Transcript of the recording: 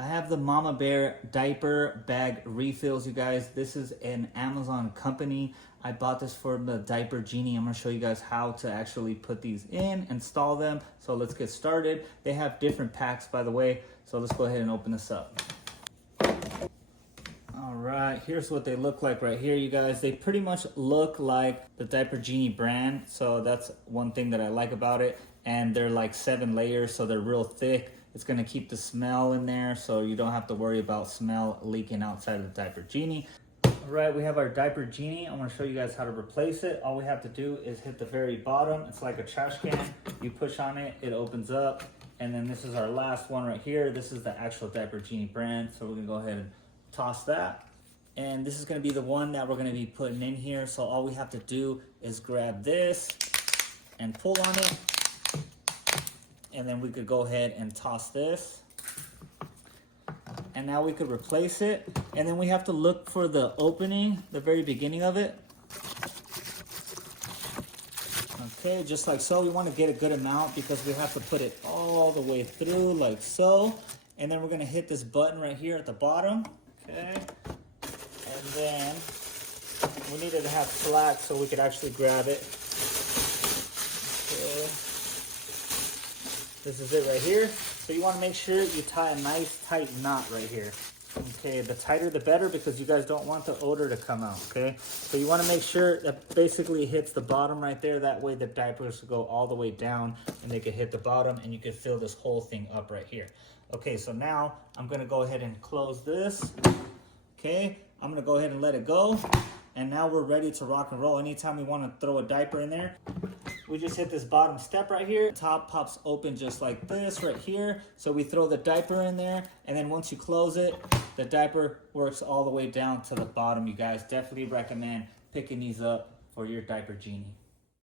I have the Mama Bear diaper bag refills, you guys. This is an Amazon company. I bought this for the Diaper Genie. I'm gonna show you guys how to actually put these in, install them. So let's get started. They have different packs, by the way. So let's go ahead and open this up. All right, here's what they look like right here, you guys. They pretty much look like the Diaper Genie brand. So that's one thing that I like about it. And they're like 7 layers, so they're real thick. It's gonna keep the smell in there, so you don't have to worry about smell leaking outside of the Diaper Genie. All right, we have our Diaper Genie. I'm gonna show you guys how to replace it. All we have to do is hit the very bottom. It's like a trash can. You push on it, it opens up. And then this is our last one right here. This is the actual Diaper Genie brand. So we're gonna go ahead and toss that. And this is gonna be the one that we're gonna be putting in here. So all we have to do is grab this and pull on it. And then we could go ahead and toss this. And now we could replace it. And then we have to look for the opening, the very beginning of it. Okay, just like so. We want to get a good amount because we have to put it all the way through like so. And then we're going to hit this button right here at the bottom. Okay. And then we needed to have slack so we could actually grab it. Okay. This is it right here. So you want to make sure you tie a nice tight knot right here. Okay, the tighter the better because you guys don't want the odor to come out, okay? So you want to make sure that basically hits the bottom right there. That way the diapers will go all the way down and they can hit the bottom and you can fill this whole thing up right here. Okay, so now I'm going to go ahead and close this. Okay, I'm going to go ahead and let it go. And now we're ready to rock and roll. Anytime we want to throw a diaper in there, we just hit this bottom step right here. The top pops open just like this right here. So we throw the diaper in there. And then once you close it, the diaper works all the way down to the bottom, you guys. Definitely recommend picking these up for your Diaper Genie.